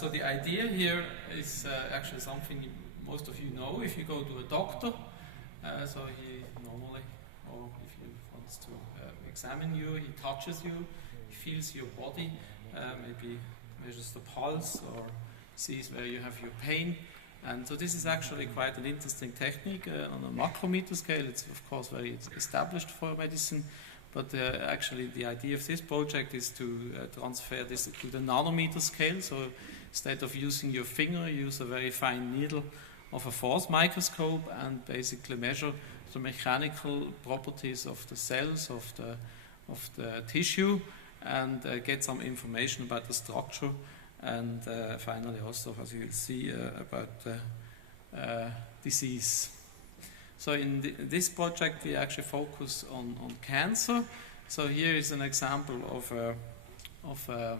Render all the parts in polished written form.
So the idea here is actually something most of you know. If you go to a doctor, so he normally, or if he wants to examine you, he touches you, he feels your body, maybe measures the pulse or sees where you have your pain. And so this is actually quite an interesting technique on a macrometer scale. It's of course very established for medicine, but actually the idea of this project is to transfer this to the nanometer scale. So instead of using your finger, you use a very fine needle of a force microscope and basically measure the mechanical properties of the cells, of the tissue, and get some information about the structure. And finally also, as you will see, about disease. So in this project we actually focus on cancer. So here is an example of a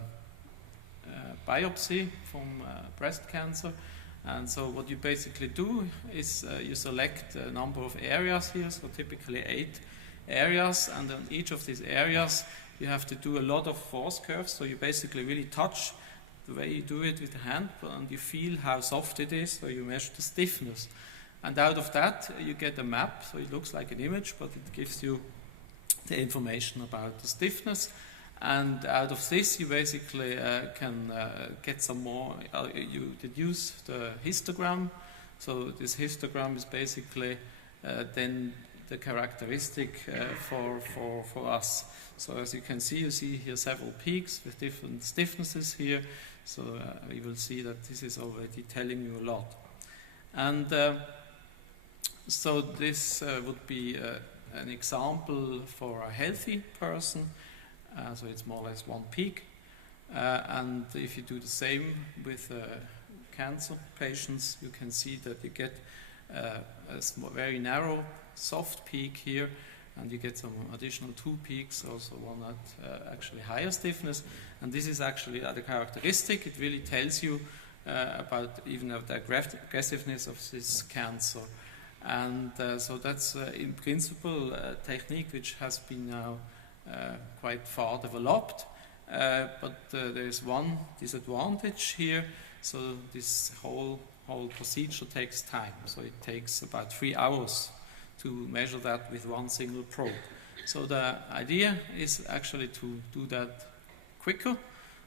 biopsy from breast cancer. And so what you basically do is you select a number of areas here, so typically 8 areas, and on each of these areas you have to do a lot of force curves. So you basically really touch the way you do it with the hand, and you feel how soft it is, so you measure the stiffness. And out of that you get a map, so it looks like an image, but it gives you the information about the stiffness. And out of this you basically can get some more, you deduce the histogram. So this histogram is basically then the characteristic for us. So as you can see, you see here several peaks with different stiffnesses here. So you will see that this is already telling you a lot. And so this would be an example for a healthy person. So it's more or less one peak. And if you do the same with cancer patients, you can see that you get a very narrow, soft peak here, and you get some additional 2 peaks, also one at actually higher stiffness. And this is actually the characteristic. It really tells you about even the aggressiveness of this cancer. And so that's in principle a technique which has been now quite far developed. But there is one disadvantage here. So this whole procedure takes time. So it takes about 3 hours to measure that with one single probe. So the idea is actually to do that quicker.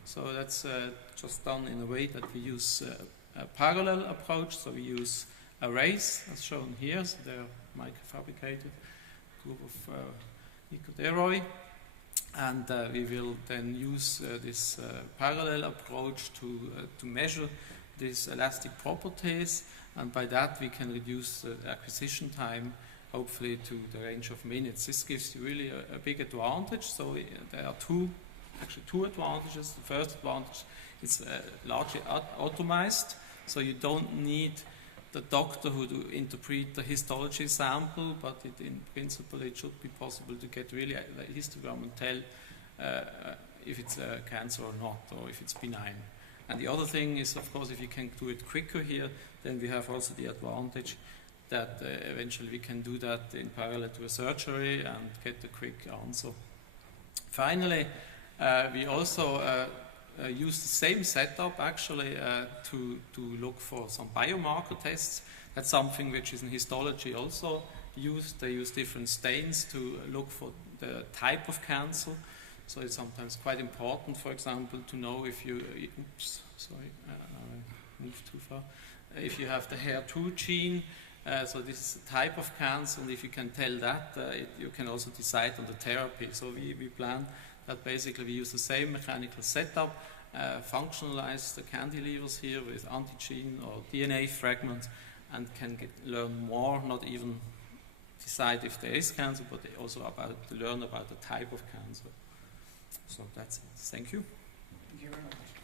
So that's just done in a way that we use a parallel approach. So we use arrays, as shown here. So they're microfabricated group of Nano-Tera. And we will then use this parallel approach to measure these elastic properties, and by that we can reduce the acquisition time, hopefully to the range of minutes. This gives you really a big advantage. So there are actually two advantages. The first advantage is largely automized, so you don't need the doctor who to interpret the histology sample, but in principle it should be possible to get really a histogram and tell if it's a cancer or not, or if it's benign. And the other thing is, of course, if you can do it quicker here, then we have also the advantage that eventually we can do that in parallel to a surgery and get a quick answer. Finally, we also use the same setup actually to look for some biomarker tests. That's something which is in histology also used. They use different stains to look for the type of cancer. So it's sometimes quite important, for example, to know if you, I moved too far. If you have the HER2 gene, so this is a type of cancer, and if you can tell that, you can also decide on the therapy. So we plan that basically we use the same mechanical setup, functionalize the cantilevers here with antigen or DNA fragments, and can learn more, not even decide if there is cancer, but also learn about the type of cancer. So that's it. Thank you. Thank you very much.